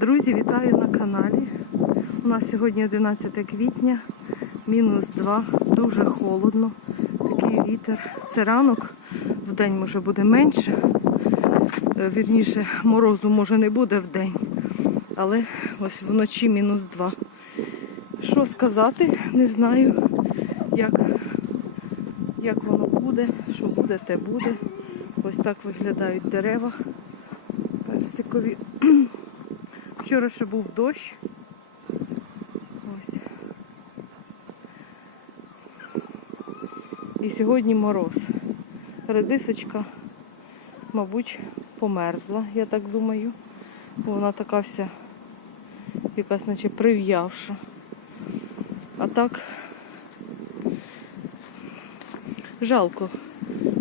Друзі, вітаю на каналі. У нас сьогодні 11 квітня, мінус 2, дуже холодно, такий вітер. Це ранок, в день може буде менше. Е, Вірніше, морозу може не буде в день, але ось вночі мінус 2. Що сказати, не знаю, як, як воно буде, що буде, те буде. Ось так виглядають дерева персикові. Вчора ще був дощ. Ось. І сьогодні мороз. Редисочка, мабуть, померзла, я так думаю. Вона така вся якась наче прив'явша. А так жалко.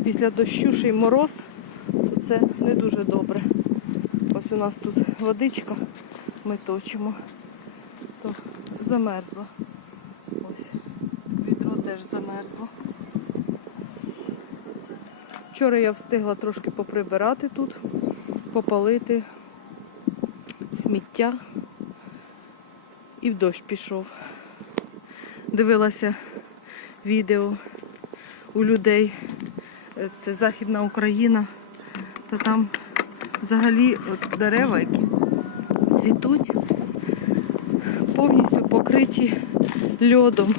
Після дощу ще й мороз, то це не дуже добре. Ось у нас тут водичка, ми точимо, то замерзла. Ось, відро теж замерзло. Вчора я встигла трошки поприбирати тут, попалити сміття і в дощ пішов. Дивилася відео у людей. Е, Це Західна Україна, то там взагалі от дерева, які цвітуть, повністю покриті льодом.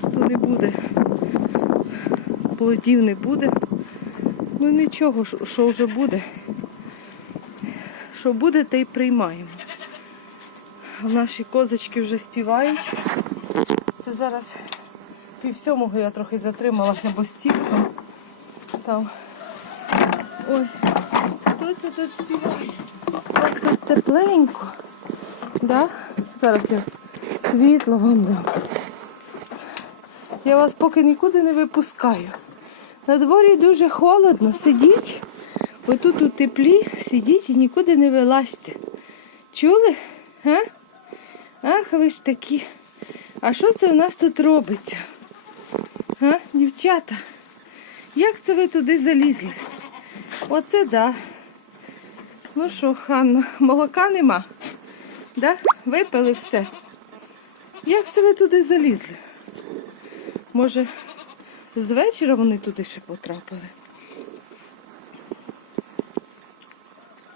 То не буде. Плодів не буде. Ну нічого, що- вже буде. Що буде, те й приймаємо. Наші козочки вже співають. Це зараз пів сьомого я трохи затрималася, бо з тістом там. Ой, хто це тут співає? Вас тут тепленько. Да? Зараз я світло вам дам. Я вас поки нікуди не випускаю. На дворі дуже холодно. Сидіть. Отут у теплі, сидіть і нікуди не вилазьте. Чули? А? Ах, ви ж такі. А що це у нас тут робиться? А, дівчата? Як це ви туди залізли? Оце да. Ну що, Ханна, молока нема? Да? Випили все. Як це ви туди залізли? Може, з вечора вони туди ще потрапили?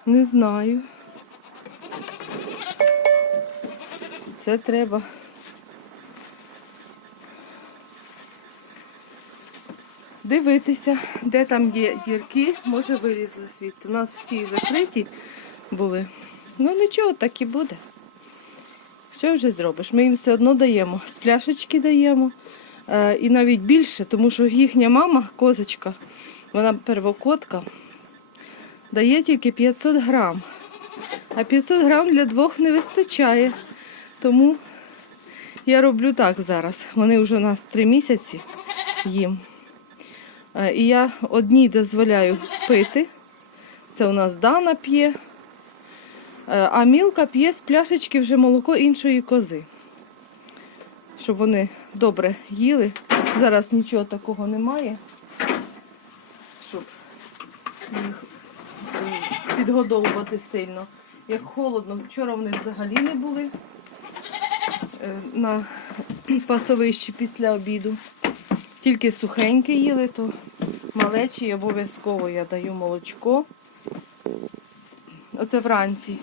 Не знаю. Це треба. Дивитися, де там є дірки, може вилізли звідти. У нас всі закриті були. Ну нічого, так і буде. Що вже зробиш? Ми їм все одно даємо. З пляшечки даємо. Е, і навіть більше, тому що їхня мама, козочка, вона первокотка, дає тільки 500 грам. А 500 грам для двох не вистачає. Тому я роблю так зараз. Вони вже у нас 3 місяці їм. Е, І я одній дозволяю пити. Це у нас Дана п'є. Е, А мілка п'є з пляшечки вже молоко іншої кози. Щоб вони добре їли. Зараз нічого такого немає. Щоб їх е, підгодовувати сильно. Як холодно, вчора вони взагалі не були на пасовищі після обіду. Тільки сухеньке їли, то малечі обов'язково я даю молочко. Оце вранці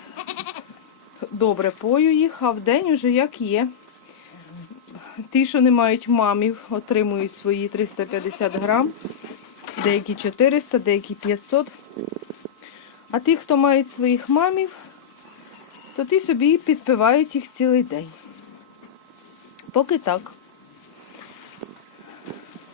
добре пою їх, а вдень уже як є. Ті, що не мають мамів, отримують свої 350 грам, деякі 400, деякі 500. А ті, хто мають своїх мамів, то ті собі підпивають їх цілий день. Поки так.